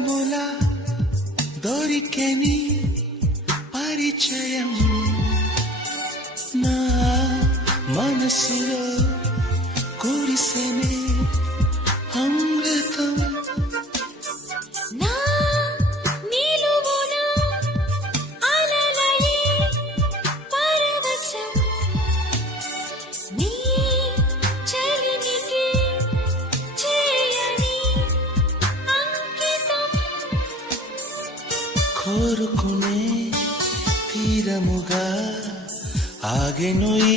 క్షణముల దొరికెని పరిచయం నా మనసులో కోరుకునే తీరముగా ఆగెను ఈ